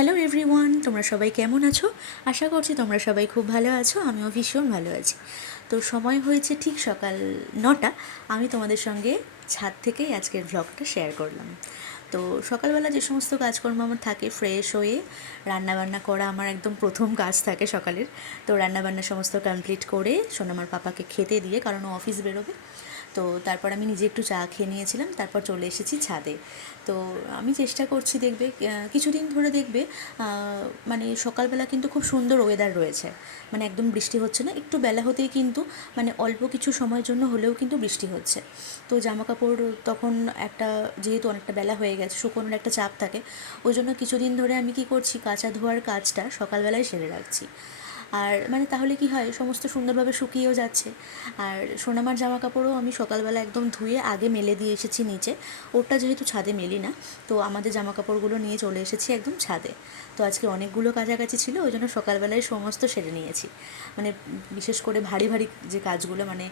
Hello everyone তোমরা সবাই কেমন আছো? আশা করছি তোমরা সবাই খুব ভালো আছো, আমিও ভীষণ ভালো আছি। তো সময় হয়েছে ঠিক সকাল নটা, আমি তোমাদের সঙ্গে ছাদ থেকেই আজকের ব্লগটা শেয়ার করলাম। তো সকালবেলা যে সমস্ত কাজকর্ম আমার থাকে ফ্রেশ হয়ে, রান্নাবান্না করা আমার একদম প্রথম কাজ থাকে সকালের। তো রান্নাবান্না সমস্ত কমপ্লিট করে সোনামার পাপাকে খেতে দিয়ে, কারণ ও অফিস বেরোবে তো তারপর আমি নিজে একটু চা খেয়ে নিয়েছিলাম, তারপর চলে এসেছি ছাদে। তো আমি চেষ্টা করছি দেখবে কিছুদিন ধরে দেখবে মানে সকালবেলা কিন্তু খুব সুন্দর ওয়েদার রয়েছে। মানে একদম বৃষ্টি হচ্ছে না, একটু বেলা হতেই কিন্তু মানে অল্প কিছু সময়ের জন্য হলেও কিন্তু বৃষ্টি হচ্ছে। তো জামা কাপড় তখন একটা, যেহেতু অনেকটা বেলা হয়ে গেছে, শুকোনোর একটা চাপ থাকে, ওই জন্য কিছুদিন ধরে আমি কি করছি, কাঁচা ধোয়ার কাজটা সকালবেলায় সেরে রাখছি। আর মানে তাহলে কি হয়, সমস্ত সুন্দরভাবে শুকিয়েও যাচ্ছে। আর সোনামার জামা কাপড়ও আমি সকালবেলা একদম ধুয়ে আগে মেলে দিয়ে এসেছি নিচে। ওটা যেহেতু ছাদে মেলি না, তো আমাদের জামা কাপড়গুলো নিয়ে চলে এসেছি একদম ছাদে। তো আজকে অনেকগুলো কাছাকাছি ছিল, ওই জন্য সকালবেলায় সমস্ত সেরে নিয়েছি। মানে বিশেষ করে ভারী ভারী যে কাজগুলো মানে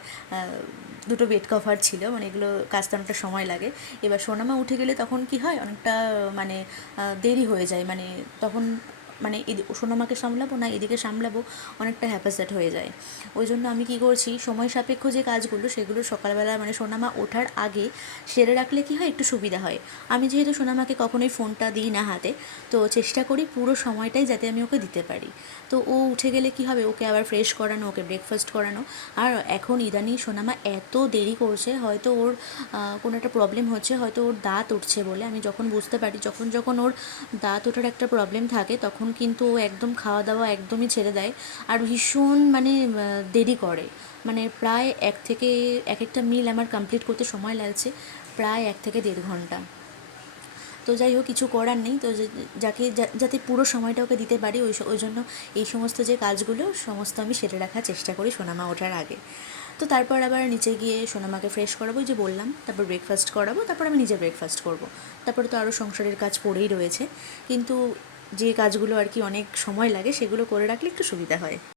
দুটো বেড কভার ছিল মানে এগুলো কাচতে অনেকটা সময় লাগে। এবার সোনামা উঠে গেলে তখন কি হয়, অনেকটা মানে দেরি হয়ে যায়। মানে তখন মানে এদি- সোনামাকে সামলাবো না এদিকে সামলাবো, অনেকটা হ্যাপাসেট হয়ে যায়। ওই জন্য আমি কি করছি, সময় সাপেক্ষ যে কাজগুলো, সেগুলো সকালবেলা মানে সোনামা ওঠার আগে সেরে রাখলে কি হয়, একটু সুবিধা হয়। আমি যেহেতু সোনামাকে কখনোই ফোনটা দিই না হাতে, তো চেষ্টা করি পুরো সময়টাই যাতে আমি ওকে দিতে পারি। তো ও উঠে গেলে কি হবে, ওকে আবার ফ্রেশ করানো, ওকে ব্রেকফাস্ট করানো। আর এখন ইদানিং সোনামা এত দেরি করছে, হয়তো ওর কোনো একটা প্রবলেম হচ্ছে, হয়তো ওর দাঁত উঠছে বলে। আমি যখন বুঝতে পারি, যখন যখন ওর দাঁত ওঠার একটা প্রবলেম থাকে, তখন কিন্তু ও একদম খাওয়া দাওয়া একদমই ছেড়ে দেয়। আর ভীষণ মানে দেরি করে। মানে প্রায় এক থেকে, এক একটা মিল আমার কমপ্লিট করতে সময় লাগছে প্রায় এক থেকে দেড় ঘণ্টা। তো যাই হোক, কিছু করার নেই। তো যাকে যাতে পুরো সময়টা ওকে দিতে পারি, ওই ওই জন্য এই সমস্ত যে কাজগুলো, সমস্ত আমি সেরে রাখার চেষ্টা করি সোনামা ওঠার আগে। তো তারপর আবার নিচে গিয়ে সোনামাকে ফ্রেশ করাবো যে বললাম, তারপর ব্রেকফাস্ট করাবো, তারপর আমি নিজে ব্রেকফাস্ট করব। তারপরে তো আরও সংসারের কাজ পড়েই রয়েছে। কিন্তু যে কাজগুলো আর কি অনেক সময় লাগে সেগুলো করে রাখলে একটু সুবিধা হয়।